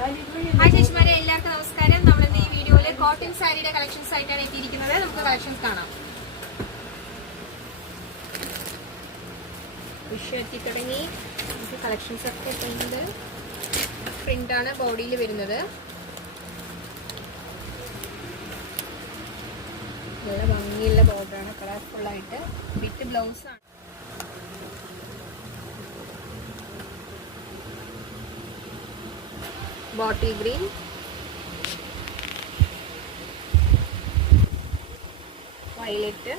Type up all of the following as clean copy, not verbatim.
Hi ചേച്ചിമാരെ, എല്ലാവർക്കും നമസ്കാരം. നമ്മളിന്ന് ഈ വീഡിയോയില് കോട്ടൺ സാരിയുടെ കളക്ഷൻസ് ആയിട്ടാണ് എത്തിയിരിക്കുന്നത്. നമുക്ക് കളക്ഷൻസ് കാണാം. വിഷു എത്തി തുടങ്ങി. നമുക്ക് കളക്ഷൻസ് ഒക്കെ എത്തുന്നത് പ്രിന്റാണ് ബോഡിയിൽ വരുന്നത്. നല്ല ഭംഗിയുള്ള ബോർഡറാണ്, കളർഫുള്ളായിട്ട്. വിത്ത് ബ്ലൗസാണ്. ബോട്ടിൽ ഗ്രീൻ, വയലറ്റ്,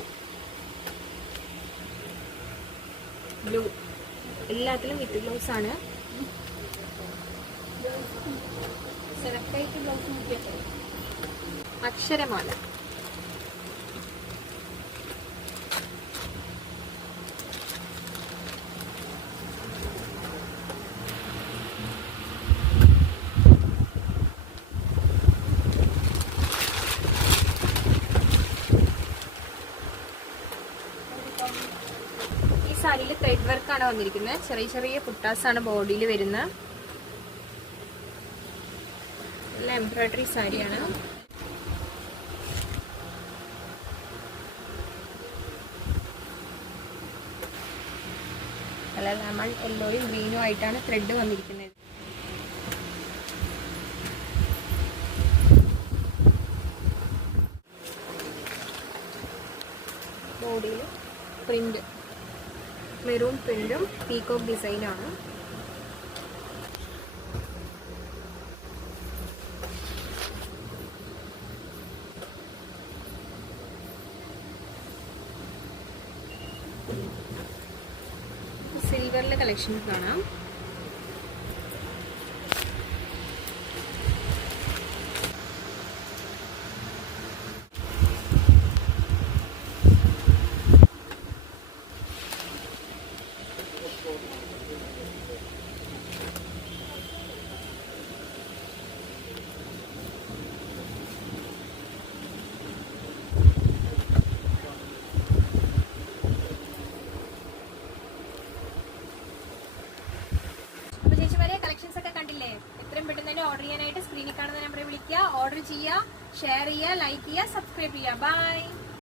ബ്ലൂ, എല്ലാത്തിലും വിത്ത് ബ്ലൗസ് ആണ്. അക്ഷരമാല, സാരിയിൽ ത്രെഡ് വർക്കാണ് വന്നിരിക്കുന്നത്. ചെറിയ ചെറിയ പുട്ടാസാണ് ബോഡിയിൽ വരുന്നത്. നല്ല എംബ്രോയിഡറി സാരിയാണ്. നല്ല ലെമൺ യെല്ലോയും ഗ്രീനും ആയിട്ടാണ് ത്രെഡ് വന്നിരിക്കുന്നത്. ബോഡിയിൽ പ്രിന്റ് മെറൂൺ പ്രിന്റും പീകോക്ക് ഡിസൈനാണ്. സിൽവറിലെ കളക്ഷൻ കാണാം. കളക്ഷൻസ് ഒക്കെ കണ്ടില്ലേ? എത്രയും പെട്ടെന്ന് തന്നെ ഓർഡർ ചെയ്യാനായിട്ട് സ്ക്രീനിൽ കാണുന്ന നമ്പറെ വിളിക്കുക, ഓർഡർ ചെയ്യുക, ഷെയർ ചെയ്യുക, ലൈക്ക് ചെയ്യുക, സബ്സ്ക്രൈബ് ചെയ്യുക. ബൈ.